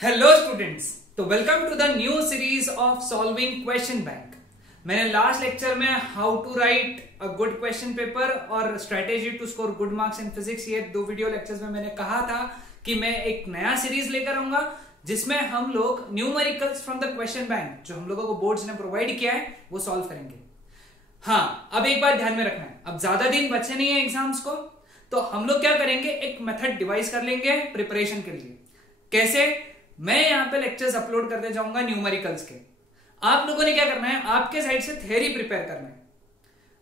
Hello students, तो welcome to the new series of solving question bank. मैंने last lecture में how to write a good question paper और strategy to score good marks in physics, ये दो video lectures में मैंने कहा था कि मैं एक नया सीरीज लेकर आऊंगा जिसमें हम लोग numericals from the question bank जो हम लोगों को बोर्ड्स ने प्रोवाइड किया है वो सॉल्व करेंगे। हाँ, अब एक बात ध्यान में रखना है, अब ज्यादा दिन बचे नहीं है एग्जाम्स को, तो हम लोग क्या करेंगे, एक मेथड डिवाइस कर लेंगे प्रिपरेशन के लिए। कैसे? मैं यहां पे लेक्चर्स अपलोड करते जाऊंगा न्यूमेरिकल्स के। आप लोगों ने क्या करना है, आपके साइड से थ्योरी प्रिपेयर करना है।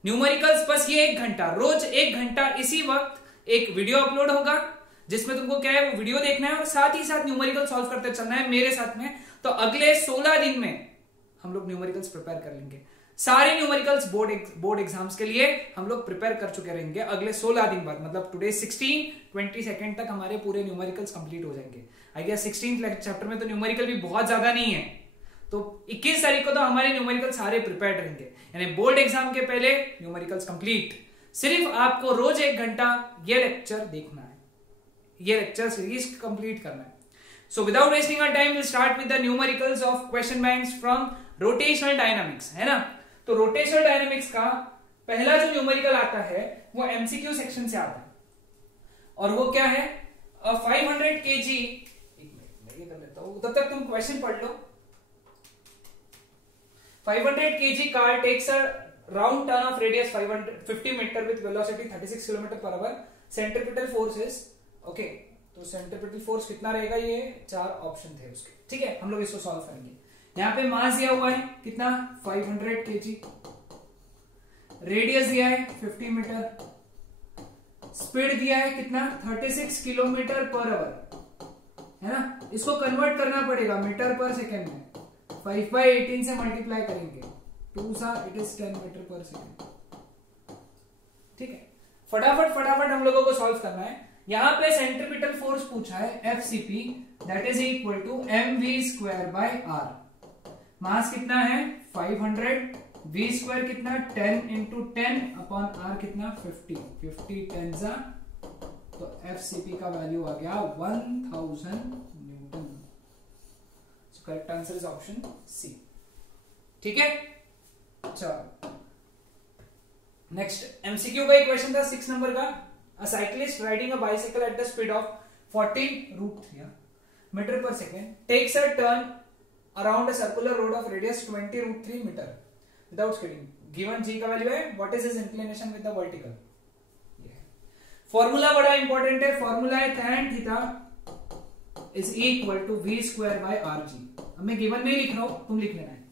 न्यूमेरिकल्स बस ये 1 घंटा, रोज 1 घंटा इसी वक्त एक वीडियो अपलोड होगा जिसमें तुमको क्या है वो वीडियो देखना है और साथ ही साथ न्यूमेरिकल सॉल्व करते चलना है मेरे साथ में। तो अगले 16 दिन में हम लोग न्यूमेरिकल्स प्रिपेयर कर लेंगे। सारे न्यूमेरिकल्स बोर्ड एग्जाम्स के लिए हम लोग प्रिपेयर कर चुके रहेंगे अगले 16 दिन बाद, मतलब टुडे 16, 22 तक हमारे पूरे न्यूमेरिकल्स कंप्लीट हो जाएंगे। आई गेस 16th चैप्टर में तो न्यूमेरिकल भी बहुत ज्यादा नहीं है, तो 21 तारीख को तो हमारे न्यूमेरिकल सारे प्रिपेयर्ड रहेंगे, यानी बोर्ड एग्जाम के पहले न्यूमेरिकल्स कंप्लीट। सिर्फ आपको रोज 1 घंटा ये लेक्चर देखना है, ये लेक्चर सीरीज कंप्लीट करना है। So without wasting our time will start with the numericals of question banks from rotational dynamics, है ना। तो रोटेशनल डायनामिक्स का पहला जो न्यूमेरिकल आता है वो एमसीक्यू सेक्शन से आता है और वो क्या है, 500 kg, ये कर लेता हूं तब तक तुम क्वेश्चन पढ़ लो। 500 kg car takes a round turn of radius 550 meter with velocity 36 km per hour. Centripetal force is okay, तो सेंट्रिपिटल फोर्स कितना रहेगा, ये 4 ऑप्शन थे उसके, ठीक है। हम लोग इसको सॉल्व करेंगे। यहाँ पे मास दिया हुआ है कितना, 500 kg, रेडियस दिया है 50 मीटर, स्पीड दिया है कितना 36 किलोमीटर पर आवर, है ना। इसको कन्वर्ट करना पड़ेगा मीटर पर सेकेंड में, 5/18 से मल्टीप्लाई करेंगे, 2 सा इट इज 10 मीटर पर सेकेंड, ठीक है। फटाफट हम लोगों को सॉल्व करना है। यहां पे सेंट्रिपिटल फोर्स पूछा है FCP, that is equal to mv²/r। Mass कितना है 500, v स्क्वायर कितना 10 × 10/r कितना 50 10 जा, तो FCP का वैल्यू आ गया 1000 newton. So correct answer is option C, ठीक है। चलो नेक्स्ट एमसीक्यू का एक क्वेश्चन था 6 नंबर का। A cyclist riding a bicycle at the speed of 14√3 meter per second takes a turn around a circular road of radius 20√3 meter without skidding. Given g का value है, what is his inclination with the vertical? Formula बड़ा important है, formula है tan theta is equal to v²/rg। अब मैं given में ही लिख रहा हूं, तुम लिख लेना है।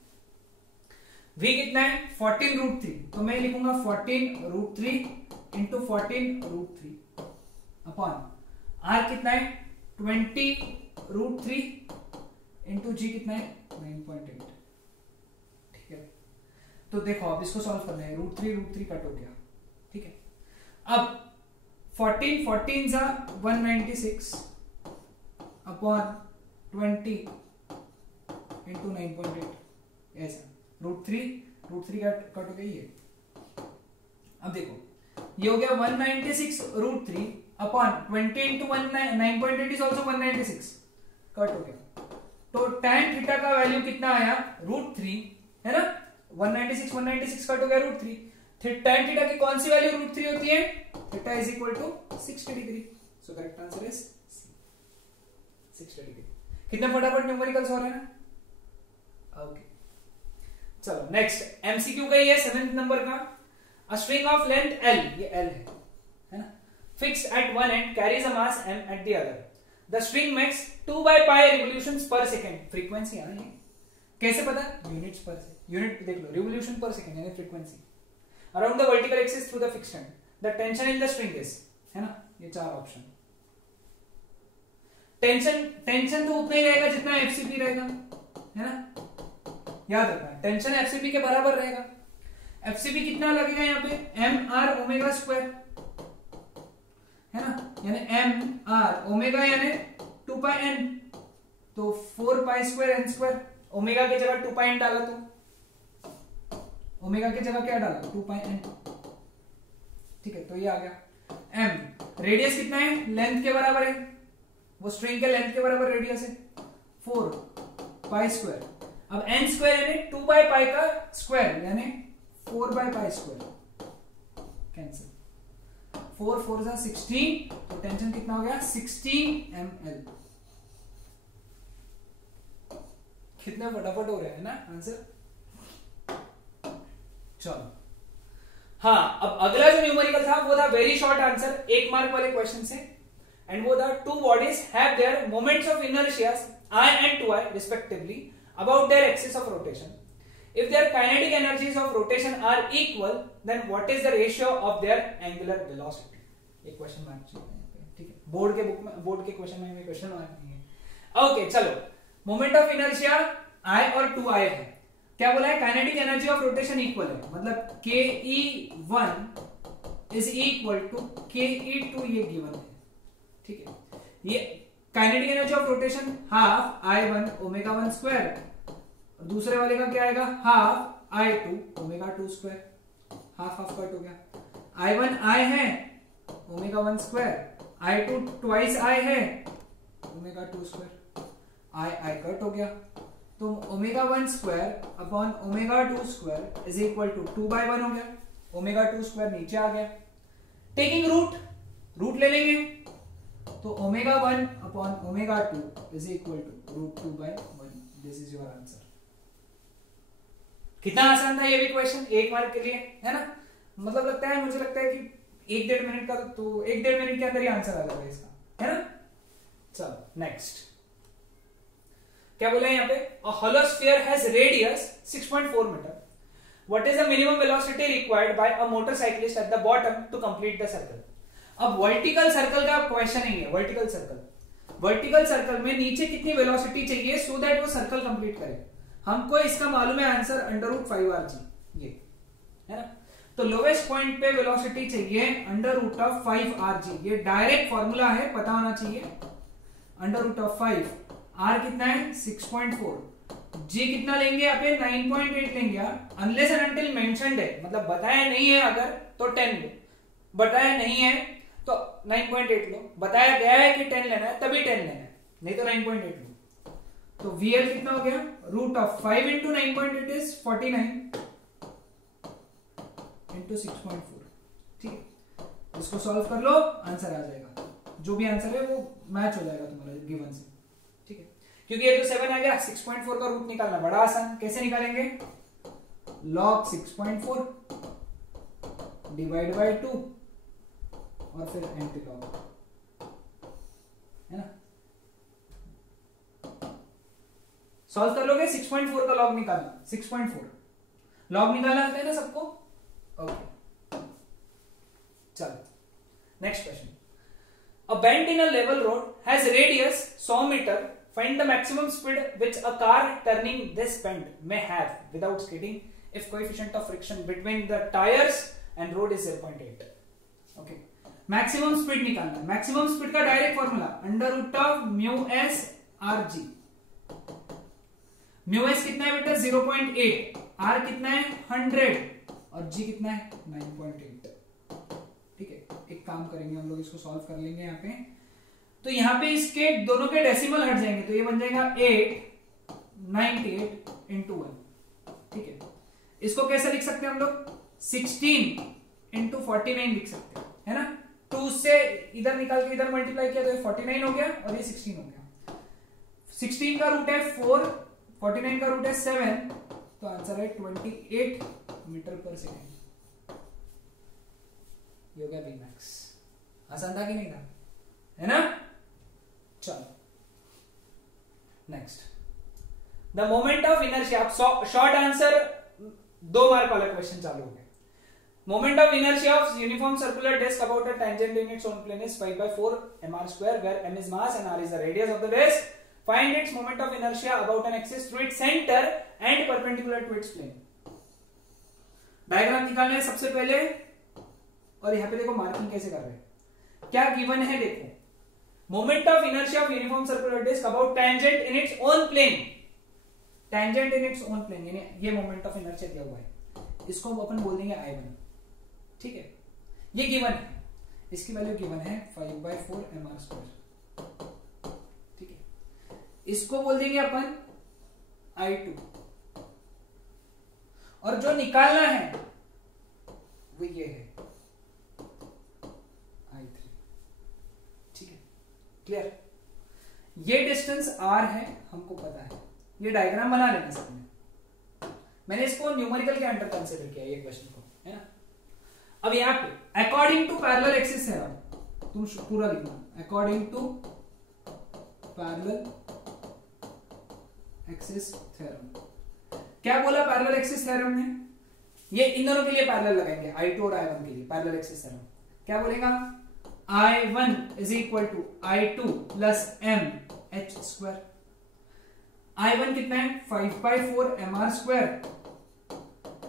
v कितना है 14√3, तो मैं लिखूंगा 14√3 इंटू 14√3 अपॉन r कितना है 20√3 इंटू g कितना है 9.8, ठीक है। तो देखो अब इसको सॉल्व करना है, √3 कट हो गया, ठीक है। अब 14 जा 196 अपॉन 20 इंटू 9.8, ऐसा √3 कट हो गई है। अब देखो ये हो गया 196√3 upon 20 into 9.8 is also 196, cut हो गया। तो tan थीटा का वैल्यू कितना आया √3, है ना। 196 कट हो गया √3। tan थीटा की कौन सी वैल्यू √3 होती है, theta is equal to 60 degree. So correct answer is 60 degree. कितने फटाफट न्यूमेरिकल्स हो रहे हैं ना, ओके। चलो नेक्स्ट एमसीक्यू का ये 7th नंबर का। A string of length L, ये L है ना, fixed at one end carries a mass m at the other. The string makes 2/π revolutions per second. Frequency है ना, ये कैसे पता, यूनिट्स पर से, यूनिट देख लो, revolution per second यानी frequency around the vertical axis through the fixed end. The tension in the string is, है ना, ये 4 ऑप्शन। टेंशन तो उतना ही रहेगा जितना FCP रहेगा, है ना, याद रखना टेंशन FCP के बराबर रहेगा। FCP कितना लगेगा यहाँ पे mr⍵², है ना, यानी mr⍵ यानी 2πn, तो 4π²n²। ओमेगा की जगह 2πn डाला, तो ओमेगा की जगह क्या डाला 2πn, ठीक है। तो ये आ गया m। रेडियस कितना है, लेंथ के बराबर है, वो स्ट्रिंग के लेंथ के बराबर रेडियस है। 4 पाई स्क्वायर। अब n स्क्वायर यानी 2 बाय पाई का स्क्वायर यानी 4 बाय पाई स्क्वायर, कैंसिल। 4 4 जा 16, तो टेंशन कितना हो गया 16 ml। कितना फटाफट हो रहा है ना आंसर। चलो हाँ, अब अगला जो न्यूमेरिकल था वो था वेरी शॉर्ट आंसर, 1 मार्क वाले क्वेश्चन से, एंड वो था two bodies have their moments of inertia I and 2I respectively about their axis of rotation. If their kinetic energies of rotation are equal, then what is the ratio of their angular velocity? एक question mark चाहिए, ठीक है, board के book में, board के question में question mark नहीं है। ओके चलो, मोमेंट ऑफ इनर्शिया I और 2I है, क्या बोला है, kinetic energy of rotation equal है, मतलब ke1 is equal to ke2, ये गिवन है, ठीक है। ये kinetic energy of rotation half I1 omega 1 square, दूसरे वाले का क्या आएगा, half I2 omega 2 square, half half cut हो गया। I1 I है omega 1 square, I2 twice I है ओमेगा 2 स्क्वायर, I कट हो गया, तो omega 1 square upon omega 2 square is equal to 2 by 1 हो गया, ओमेगा 2 स्क्वायर नीचे आ गया। टेकिंग रूट ले लेंगे, तो omega 1 upon omega 2 is equal to root 2 by 1। This is your answer. कितना आसान था ये भी क्वेश्चन, 1 मार्क के लिए, है ना। मतलब लगता है, मुझे लगता है कि 1-1.5 मिनट का, तो 1-1.5 मिनट के अंदर ही आंसर आ जाएगा इसका, है ना। चलो नेक्स्ट क्या बोला है यहाँ पे, a hollow sphere has radius 6.4 metre, what is the minimum velocity required by a motorcyclist at the bottom to complete the circle. अब वर्टिकल सर्कल का क्वेश्चन है, वर्टिकल सर्कल में नीचे कितनी वेलोसिटी चाहिए सो दैट वो सर्कल कंप्लीट करे। हमको इसका मालूम है आंसर √5rg, ये है ना। तो लोवेस्ट पॉइंट पे वेलोसिटी चाहिए √5rg, ये डायरेक्ट फॉर्मूला है, पता होना चाहिए। √5, r कितना है 6.4, g कितना लेंगे यहाँ पे 9.8 लेंगे यार, अनलेस एंड अनटिल मेंशन्ड है, मतलब बताया नहीं है अगर तो 10 लो, बताया नहीं है तो 9.8 लो, बताया गया है कि 10 लेना है तभी 10 लेना है, नहीं तो 9.8 लो। तो VL कितना हो गया, √5 into 9.8 is 49 into 6.4, ठीक है। इसको सॉल्व कर लो, आंसर आ जाएगा, जो भी आंसर है वो मैच हो जाएगा तुम्हारा गिवन से, ठीक है। क्योंकि ये तो 7 आ गया, 6.4 का रूट निकालना बड़ा आसान, कैसे निकालेंगे, log 6.4 डिवाइड बाय 2 और फिर एंटी लॉग, है ना। सॉल्व कर लोगे, 6.4 का लॉग निकालना, 6.4 लॉग निकालना आता है ना सबको, ओके। चलो next question, a bent in a level road has radius 100 metre, find the maximum speed which a car turning this bend may have without skidding if coefficient of friction between the tires and road is 0.8। okay, maximum speed निकालना है, maximum speed का direct formula √μs rg। μs कितना है बेटा 0.8, r कितना है 100 और g कितना है 9.8, ठीक है। एक काम करेंगे हम लोग, इसको सॉल्व कर लेंगे यहाँ पे, तो यहाँ पे इसके दोनों के डेसिमल हट जाएंगे, तो ये बन जाएगा 898 into 1, ठीक है। इसको कैसे लिख सकते हैं हम लोग, 16 into 49 लिख सकते हैं, है ना। 2 से इधर निकाल के इधर मल्टीप्लाई किया तो ये 49 हो गया और ये 16 हो गया। 16 का रूट है 4, 49 का रूट है 7, तो आंसर है 28 मीटर पर सेकेंड। ये हो गया Vmax। आसान था कि नहीं था, है ना। चलो next, the moment of inertia. आप शॉर्ट आंसर 2 मार्क वाला क्वेश्चन चालू हो गया। Moment of inertia of uniform circular disc about a tangent in its own plane is 5/4 mr², where m is mass and r is the radius of the disk. Find its moment of inertia about an axis through its center and perpendicular to its plane. Diagram निकालना है सबसे पहले, और यहाँ पे देखो marking कैसे कर रहे हैं, क्या गिवन है देखो, moment of inertia of uniform circular disc about tangent in its own plane, tangent in its own plane, यानी ये मोमेंट ऑफ इनर्शिया दिया हुआ है, इसको अपन बोल देंगे I1, ठीक है। ये गिवन है, इसकी वैल्यू गिवन है 5/4 mr², ठीक है। इसको बोल देंगे अपन I2, और जो निकालना है वो ये है I3। ठीक है, क्लियर। ये डिस्टेंस R है, हमको पता है। ये डायग्राम बना लेना सबने। मैंने इसको न्यूमेरिकल के अंडर कंसीडर किया ये क्वेश्चन को, है ना। अब यहां पे according to parallel axis theorem, तुम पूरा लिखना, according to parallel axis theorem. क्या बोला पैरेलल एक्सिस थ्योरम ने? ये इन दोनों के लिए पैरेलल लगाएंगे, I2 और I1 के लिए पैरेलल एक्सिस थ्योरम। क्या बोलेगा? I1 is equal to I2 plus M H square. I1 कितना है? 5/4 mr square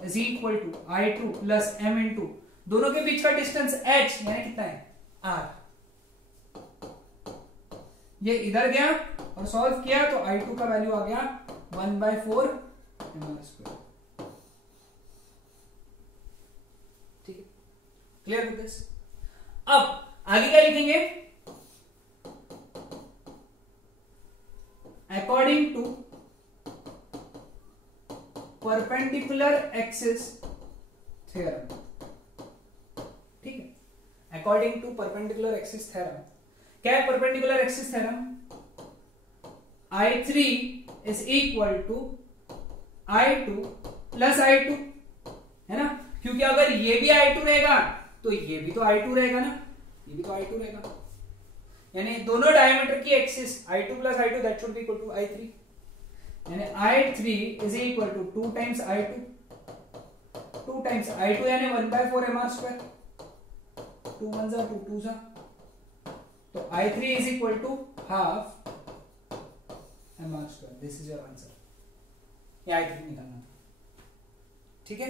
is equal to I2 plus M into दोनों के बीच का डिस्टेंस H यानी कितना है? R। ये इधर गया और सॉल्व किया तो I2 का वैल्यू आ गया 1/4 mr स्क्वायर। ठीक है, क्लियर विद दिस। अब आगे क्या लिखेंगे? According to perpendicular axis theorem. ठीक है, according to perpendicular axis theorem. क्या है perpendicular axis theorem? I3 is equal to I2 plus I2, है ना, क्योंकि अगर ये भी I2 रहेगा तो ये भी तो I2 रहेगा ना, ये भी तो I2 रहेगा, यानी दोनों डायमीटर की axis I2 plus I2 that should be equal to I3, यानी I3 is equal to 2 times I2, 2 times I2 यानी 1/4 mr स्क्वायर, 2 1 जा 2 2 जा, तो I3 is equal to half mr square. This is your answer. ये I3 निकालना था। ठीक है,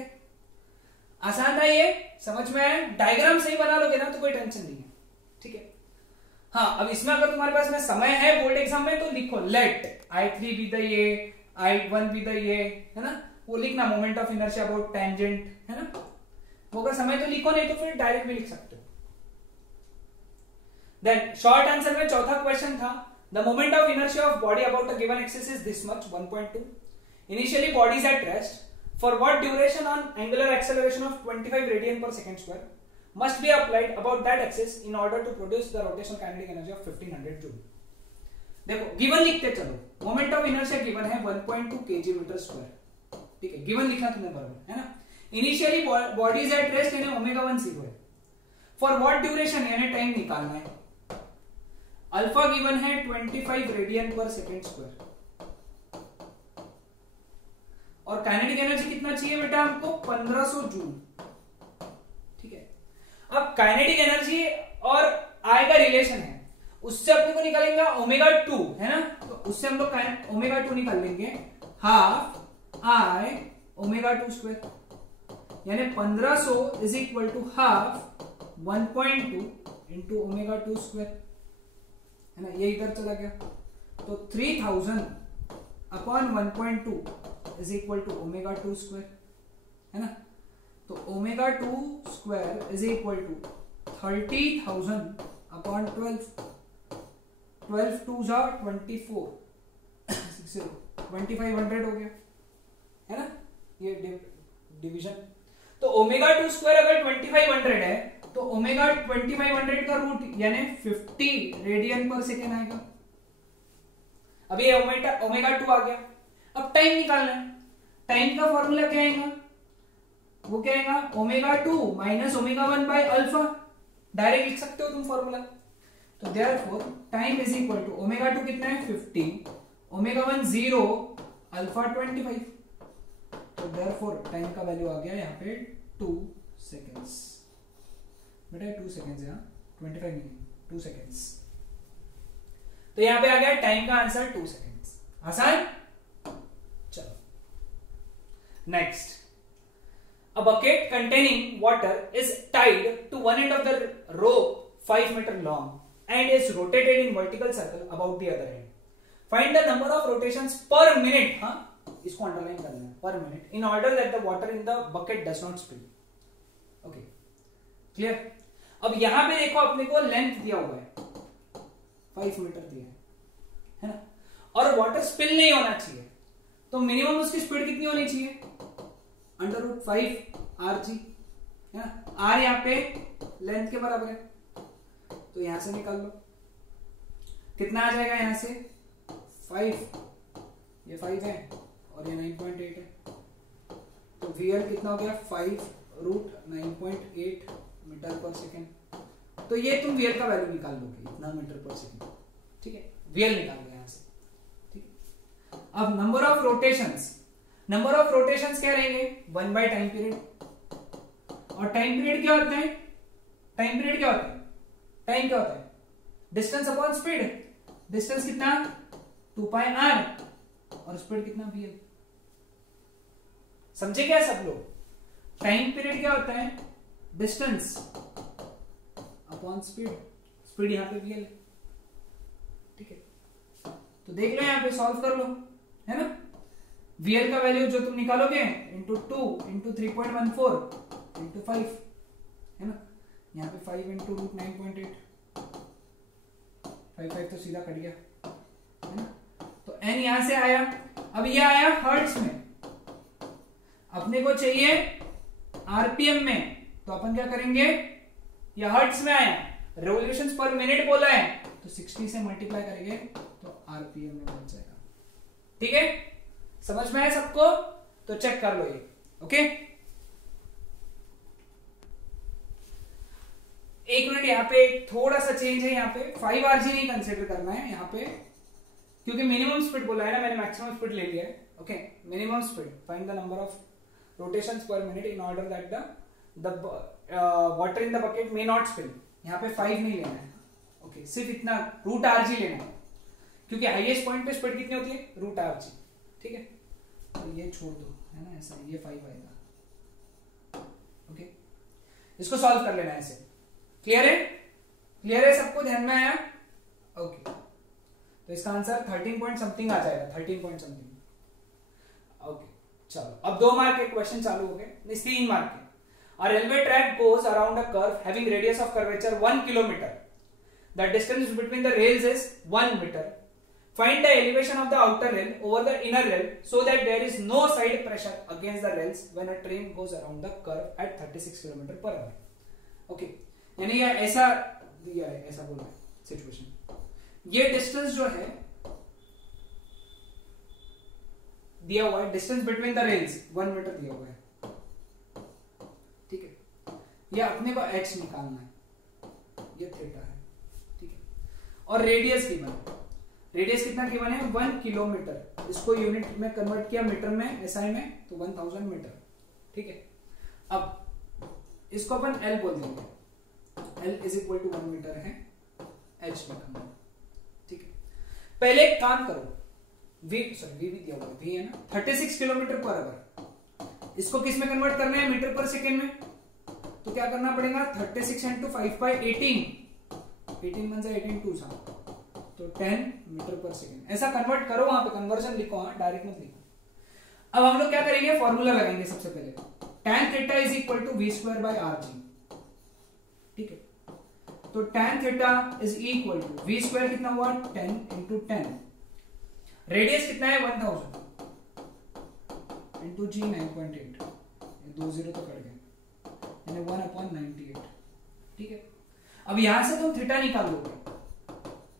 आसान था ये, समझ में आया? डायग्राम सही बना लोगे ना तो कोई टेंशन नहीं है। ठीक है, हाँ, अब इसमें अगर तुम्हारे पास में समय है बोर्ड एग्जाम में तो लिखो लेट I3 बी द ये, I1 बी द ये, है ना, वो लिखना, moment of inertia about tangent, है ना, वो अगर समय तो लिखो, नहीं तो फिर डायरेक्ट भी लिख सकते हो। देन शॉर्ट आंसर में चौथा क्वेश्चन था, the moment of inertia of body about a given axis is this much 1.2। Initially body is at rest for what duration on angular acceleration of 25 radian per second square must be applied about that axis in order to produce the rotational kinetic energy of 1500 joule। देखो given लिखते चलो, moment of inertia given है 1.2 kg metre square. ठीक है, given लिखना तुमने बराबर, है ना। Initially body is at rest यानी ओमेगा 1 0 है। फॉर व्हाट ड्यूरेशन यानी टाइम निकालना है। अल्फा गिवन है 25 रेडियन पर सेकेंड स्क्वायर, और काइनेटिक एनर्जी कितना चाहिए बेटा हमको? 1500 जूल। ठीक है, अब काइनेटिक एनर्जी और आई का रिलेशन है, उससे अपने को निकालेंगे ओमेगा 2, है ना, तो उससे हम लोग ओमेगा 2 निकाल लेंगे, हाफ आई ओमेगा 2 स्क्वायर, यानी 1500 is equal to half 1.2 into omega 2 square, है ना, ये इधर चला गया, तो 3000 upon 1.2 is equal to omega 2 square, है ना, तो omega 2 square is equal to 30,000 upon 12, 12 2 जा 24, 2500 हो गया, है ना, ये डिवीजन। तो ओमेगा 2 स्क्वायर अगर 2500 है तो ओमेगा 2500 का रूट यानी 50 रेडियन पर सेकेंड आएगा। अभी ओमेगा 2 आ गया। अब टाइम निकालना है, टाइम का फॉर्मूला क्या आएगा? वो क्या आएगा? Omega 2 minus omega 1 by alpha, direct लिख सकते हो तुम फॉर्मूला। तो therefore time is equal to omega 2 कितना है 50, ओमेगा 1 0, अल्फा 25, तो देयरफॉर टाइम का वैल्यू आ गया यहाँ पे 2 सेकेंड्स। बेटा 2 सेकेंड्स है, 25 नहीं 2 सेकेंड्स। तो यहां पे आ गया टाइम का आंसर 2 सेकेंड्स। आसान। चलो next, a bucket containing water is tied to one end of the rope 5 meter long and is rotated in vertical circle about the other end. Find the number of rotations per minute, हाँ इसको underline करना है, per minute, in order that the water in the bucket does not spill. Okay, clear? अब यहां पे देखो अपने को लेंथ दिया हुआ है 5 मीटर दिया है ना, और वाटर स्पिल नहीं होना चाहिए, तो मिनिमम उसकी स्पीड कितनी होनी चाहिए, √5 rg है ना। आर यहाँ पे लेंथ के बराबर है, तो यहां से निकाल लो कितना आ जाएगा, यहां से 5, ये 5 है और ये 9.8 है, तो VL कितना हो गया 5√9.8 मीटर पर सेकेंड। तो ये तुम VL का वैल्यू निकाल लोगे, इतना मीटर पर सेकेंड, ठीक है, VL निकाल लो यहां से, ठीक है। अब number of rotations, number of rotations क्या रहेंगे, 1 बाय टाइम पीरियड, और टाइम पीरियड क्या होता है, टाइम पीरियड क्या होता है, टाइम क्या होता है, डिस्टेंस अपॉन स्पीड, डिस्टेंस कितना 2πr और स्पीड कितना VL। समझे क्या सब लोग, टाइम पीरियड क्या होता है, डिस्टेंस अपॉन स्पीड, स्पीड यहां पे VL है, ठीक है। तो देख लो यहां पे सॉल्व कर लो, है ना। VL का वैल्यू जो तुम निकालोगे इंटू 2 इंटू 3.14 इंटू 5 है ना, यहाँ पे 5 इंटू √9.8, 5 तो सीधा कट गया है ना। तो n यहां से आया, अब ये आया हर्ट्ज में, अपने को चाहिए आरपीएम में, तो अपन क्या करेंगे, ये हर्ट्ज में आया, रेवोल्यूशंस पर मिनट बोला है, तो 60 से मल्टीप्लाई करेंगे तो आरपीएम में बन जाएगा, ठीक है। समझ में आया सबको, तो चेक कर लो ये, ओके। एक मिनट, यहाँ पे थोड़ा सा चेंज है, यहाँ पे 5 rg नहीं कंसिडर करना है यहाँ पे, क्योंकि मिनिमम स्पीड बोला है ना, मैंने मैक्सिमम स्पीड ले लिया है, okay. Minimum speed, find the number of rotations पर minute in order that the water in the bucket may not spill. यहाँ पे 5 नहीं लेना है, ओके, सिर्फ इतना √rg लेना है, क्योंकि हाईएस्ट पॉइंट पे स्पीड कितनी होती है, √rg, ठीक है। तो ये छोड़ दो, है ना, ऐसा ये 5 आएगा, ओके। इसको सॉल्व कर लेना है ऐसे, क्लियर है, क्लियर है सबको, ध्यान में आया, ओके। तो इसका आंसर 13 पॉइंट समथिंग आ जाएगा, 13 पॉइंट समथिंग, ओके। चलो अब 2 मार्क के क्वेश्चन चालू हो गए, 3 मार्क के। A railway track goes around a curve having radius of curvature 1 kilometer. The distance between the rails is 1 meter. Find the elevation of the outer rail over the inner rail so that there is no side pressure against the rails when a train goes around the curve at 36 km/h. Okay, यानी ये ऐसा दिया है, ऐसा बोला है situation. ये distance जो है दिया हुआ है, distance between the rails 1 metre दिया हुआ है, ठीक है। ये अपने को h निकालना है, ये थीटा है, ठीक है। और रेडियस गिवन है, रेडियस कितना गिवन है, 1 किलोमीटर, इसको यूनिट में कन्वर्ट किया मीटर में, SI में, तो 1000 मीटर, ठीक है। अब इसको अपन L बोल देंगे, L = 1 मीटर है, h निकालना, ठीक है। पहले एक काम करो, v भी दिया हुआ है, v है ना, 36 km/h, इसको किस में कन्वर्ट करना है, मीटर पर सेकेंड में, तो क्या करना पड़ेगा, 36 × 5/18, 18 बन जाए 18 2 तो 10 मीटर पर सेकेंड, ऐसा कन्वर्ट करो, वहां पे कन्वर्जन लिखो, हाँ डायरेक्ट मत लिखो। अब हम लोग क्या करेंगे, फॉर्मूला लगाएंगे सबसे पहले, tan θ = v²/rg, ठीक है। तो tan θ = v² कितना हुआ, 10 × 10, रेडियस कितना है 1000 इंटू g 9.8, 2 0 तो कट गए, यानी 1/98, ठीक है। अब यहां से तुम थीटा निकाल लोगे,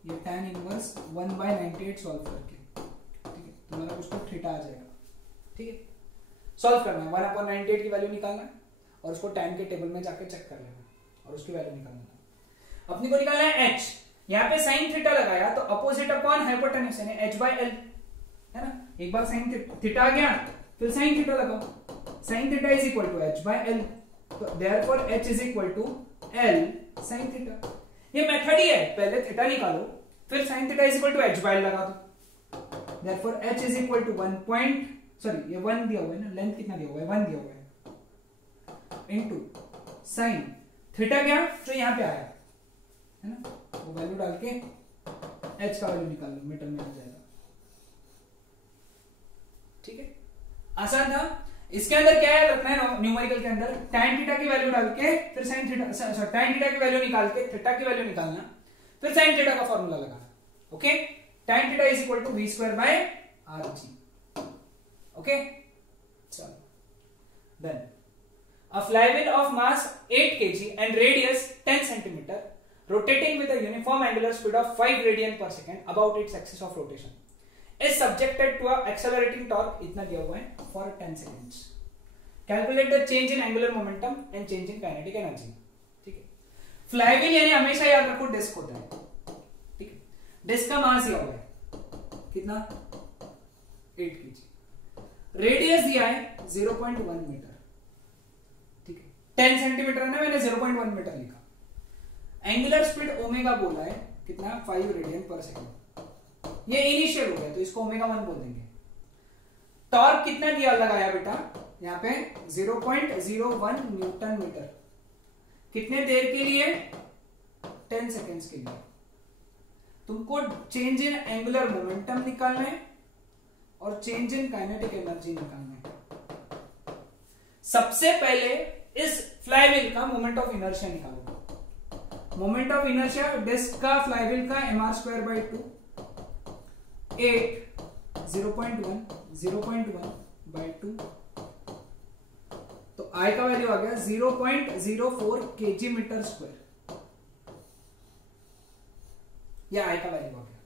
ये tan इनवर्स 1/98 सॉल्व करके, ठीक है, तुम्हारा कुछ तो थीटा आ जाएगा, ठीक है। सॉल्व करना है, 1/98 की वैल्यू निकालना है और उसको tan के टेबल में जाके चेक कर लेना और उसकी वैल्यू निकालना है। अपनी को निकालना है h, यहाँ पे sin थीटा लगाया तो अपोजिट अपॉन हाइपोटेन्यूज यानी h/l, है ना। एक बार sin थीटा आ गया, फिर sin थीटा लगाओ, sin थीटा = h/l, तो therefore h = l sin theta. ये मेथड ही है, पहले थीटा निकालो, फिर sin थीटा = h/l लगा दो, देयरफॉर h = 1 दिया हुआ है ना, लेंथ कितना दिया हुआ है, 1 दिया हुआ है, इनटू sin थीटा क्या जो यहां पे आया है ना, वो वैल्यू डाल के h का वैल्यू निकाल लो, मीटर में आ जाएगा, ठीक है। आसान था। इसके अंदर क्या है रखना है, न्यूमेरिकल के अंदर tan थीटा की वैल्यू डाल के फिर sin थीटा, tan थीटा की वैल्यू निकाल के थीटा की वैल्यू निकालना, फिर sin थीटा का फॉर्मूला लगाना, okay. tan theta is equal to v square by r g. Okay, चलो then a flywheel of mass 8 kg and radius 10 cm rotating with a uniform angular speed of 5 radian per second about its axis of rotation is subjected to a accelerating torque इतना दिया हुआ है for 10 seconds. Calculate the change in angular momentum and change in kinetic energy. ठीक है, flywheel यानी हमेशा याद रखो डिस्क होता है. ठीक है, डिस्क का मास दिया हुआ है कितना 8 kg, रेडियस दिया है 0.1 मीटर. 10 सेंटीमीटर है ना, मैंने 0.1 मीटर लिखा. एंगुलर स्पीड ओमेगा बोला है कितना 5 रेडियन पर सेकंड. ये इनिशियल हो गया तो इसको ओमेगा 1 बोल देंगे. टॉर्क कितना दिया लगाया बेटा यहाँ पे 0.01 न्यूटन मीटर. कितने देर के लिए 10 सेकेंड्स के लिए. तुमको चेंज इन एंगुलर मोमेंटम निकालना है और चेंज इन काइनेटिक एनर्जी निकालना है. सबसे पहले इस फ्लाईव्हील का मोमेंट ऑफ इनर्शिया निकालो. मोमेंट ऑफ इनर्शिया डिस्क का फ्लाईव्हील का mr स्क्वायर बाई 2 8 0.1 बाई 2 तो I का वैल्यू आ गया 0.04 kg मीटर स्क्वायर. यह I का वैल्यू आ गया.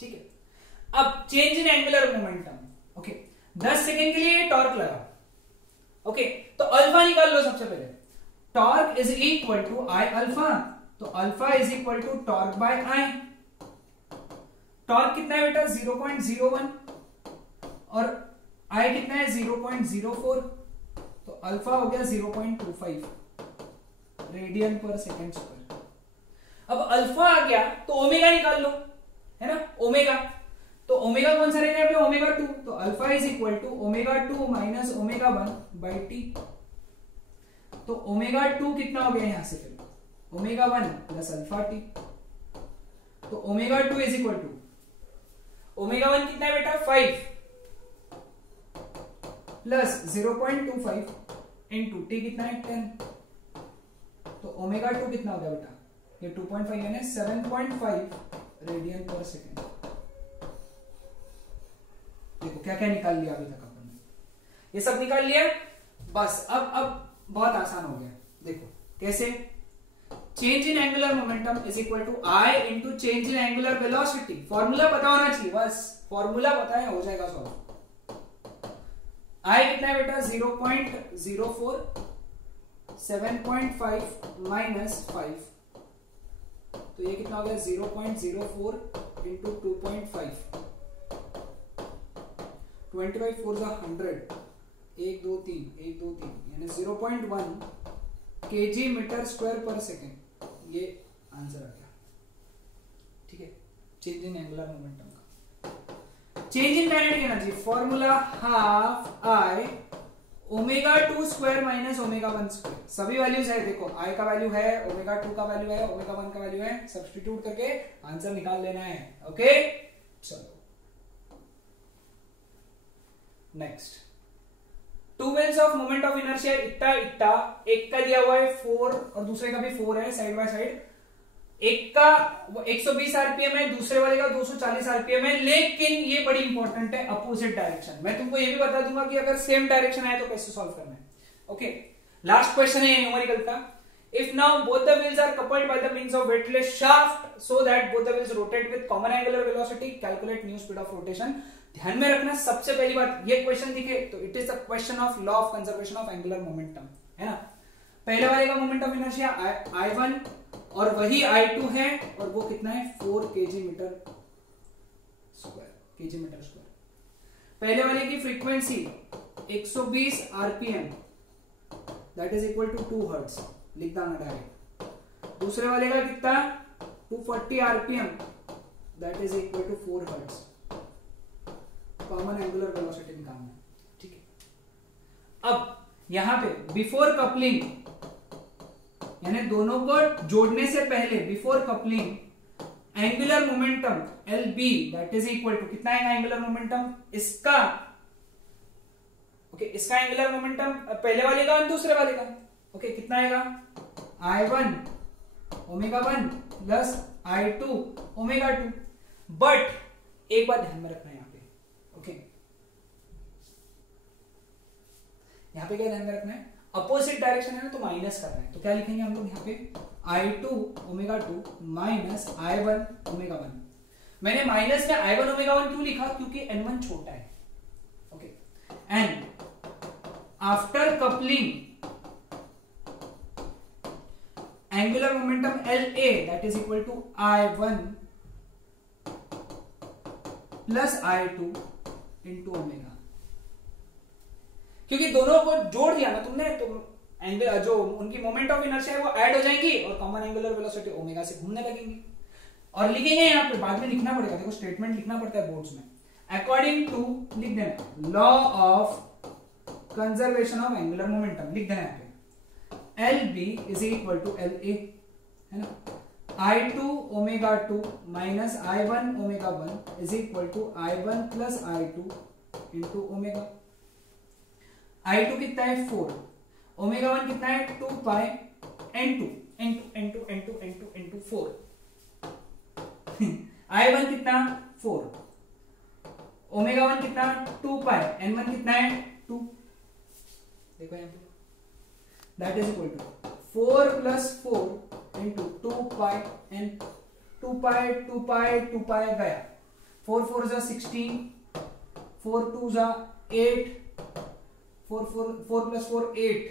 ठीक है, अब change in angular momentum. Okay, 10 second के लिए टॉर्क लगा. ओके, तो अल्फा निकाल लो सबसे पहले. Torque is equal to I alpha, तो alpha is equal to torque by I. Torque कितना है बेटा 0.01 और आई कितना है 0.04, तो अल्फा हो गया 0.25 रेडियन पर सेकेंड स्क्वायर. अब अल्फा आ गया तो ओमेगा निकाल लो, है ना. ओमेगा, तो ओमेगा कौन सा रहेगा यहाँ पे ओमेगा 2, तो alpha is equal to omega 2 minus omega 1 by t. तो ओमेगा 2 कितना हो गया यहां से फिर ओमेगा 1 प्लस अल्फा टी. तो omega 2 is equal to omega 1 कितना है बेटा 5 प्लस 0.25 इंटू टी कितना है 10. तो ओमेगा 2 कितना हो गया बेटा ये 2.5 यानी 7.5 रेडियन पर सेकेंड. देखो क्या क्या निकाल लिया अभी तक अपन ने, ये सब निकाल लिया. बस अब बहुत आसान हो गया. देखो कैसे, change in angular momentum is equal to I into change in angular velocity. Formula पता होना चाहिए, बस फॉर्मूला पता है हो जाएगा सॉल्व. आई कितना है बेटा 0.04 7.5 माइनस 5, तो ये कितना हो गया 0.04 इंटू 2.5 25 4 100 1 2 3 यानी 0.1 kg मीटर स्क्वायर पर सेकेंड. ये आंसर आ गया. ठीक है, चेंज इन एंगुलर मोमेंटम का. Change in kinetic energy formula half I omega 2 square minus omega 1 square. सभी वैल्यूज है, देखो आई का वैल्यू है, ओमेगा 2 का वैल्यू है, ओमेगा 1 का वैल्यू है. सब्स्टिट्यूट करके आंसर निकाल लेना है. ओके, चलो next. Two wheels of moment of inertia इतना इतना, एक का दिया हुआ है 4 और दूसरे का भी 4 है साइड बाय साइड. एक का 120 आरपीएम है, दूसरे वाले का 240 आरपीएम है, लेकिन ये बड़ी इंपॉर्टेंट है अपोजिट डायरेक्शन. मैं तुमको ये भी बता दूंगा कि अगर सेम डायरेक्शन आए तो कैसे सॉल्व करना है. ओके, लास्ट क्वेश्चन है न्यूमेरिकल का. If now both the wheels are coupled by the means of weightless shaft so that both the wheels rotate with common angular velocity, calculate new speed of rotation. ध्यान में रखना सबसे पहली बात, ये question दिखे तो it is the question of law of conservation of angular momentum, है ना. पहले वाले का मोमेंट ऑफ इनर्शिया I1 और वही I2 है और वो कितना है 4 kg मीटर स्क्वायर. पहले वाले की frequency 120 RPM that is equal to 2 hertz, लिख देना डायरेक्ट. दूसरे वाले का कितना 240 RPM that is equal to 4 hertz. Common angular velocity निकालना है. ठीक है, अब यहां पे बिफोर कपलिंग यानी दोनों को जोड़ने से पहले before coupling angular momentum LB that is equal to कितना आएगा एंगुलर मोमेंटम इसका. ओके, इसका एंगुलर मोमेंटम पहले वाले का और दूसरे वाले का. ओके, कितना आएगा I1 omega 1 plus I2 omega 2. But एक बात ध्यान में रखना है यहाँ पे, ओके यहाँ पे क्या ध्यान में रखना है, अपोजिट डायरेक्शन है ना तो माइनस करना है, तो क्या लिखेंगे हम लोग यहाँ पे I2 omega 2 minus I1 omega 1। मैंने माइनस में I1 ओमेगा 1 क्यों लिखा, क्योंकि N1 छोटा है, okay. And after coupling angular momentum LA that is equal to I1 plus I2 into omega, क्योंकि दोनों को जोड़ दिया ना तुमने तो एंगल जो उनकी मोमेंट ऑफ इनर्शिया है वो ऐड हो जाएंगी और कॉमन एंगुलर वेलोसिटी ओमेगा से घूमने लगेंगी। और लिखेंगे यहाँ पे, बाद में लिखना पड़ेगा, देखो स्टेटमेंट लिखना पड़ता है बोर्ड्स में, अकॉर्डिंग टू लिख देना law of conservation of angular momentum, लिख देना यहाँ पे LB is equal to LA है ना, I2 omega 2 minus I1 omega 1 is equal to I1 plus I2 into omega. I2 कितना है 4, ओमेगा 1 कितना है 2 पाई N2 4 I1 कितना 4, ओमेगा 1 कितना 2 पाई N1 कितना है 2, देखो यहाँ पे that is equal to 4 plus 4 into 2 pi N 2 pi गया, 4 4 जा 16, 4 2 जा 8, 4 plus 4 8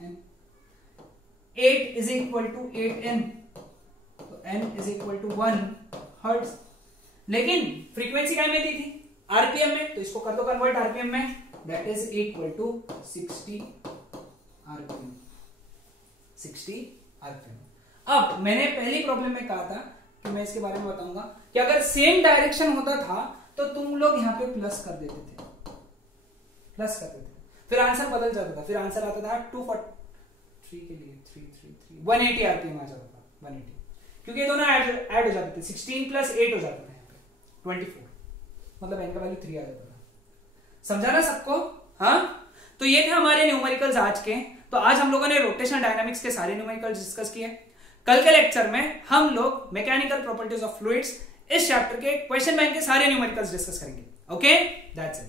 and 8 is equal to 8n, तो n is equal to 1 hertz. लेकिन फ्रीक्वेंसी क्या में दी थी आरपीएम में, तो इसको कर दो कन्वर्ट आरपीएम में, that is equal to 60 RPM, 60 RPM. अब मैंने पहली प्रॉब्लम में कहा था कि मैं इसके बारे में बताऊंगा कि अगर सेम डायरेक्शन होता था तो तुम लोग यहाँ पे प्लस कर देते थे, प्लस कर देते थे, फिर आंसर बदल जाता था, फिर आंसर आता था 243 के लिए 180 आरपीएम आ जाता था, 180, क्योंकि ये दोनों ऐड हो जाते थे, 16 प्लस 8 हो जाता था यहाँ पे 24, मतलब n का वैल्यू 3 आ जाता था। समझा ना सबको? हाँ, तो ये थे हमारे न्यूमेरिकल्स आज के। तो आज हम लोगों ने रोटेशनल डायनामिक्स के सारे न्यूमेरिकल्स डिस्कस किए। कल के लेक्चर में हम लोग मैकेनिकल प्रॉपर्टीज ऑफ फ्लूइड्स इस चैप्टर के क्वेश्चन बैंक के सारे न्यूमेरिकल्स डिस्कस करेंगे। Okay, that's it.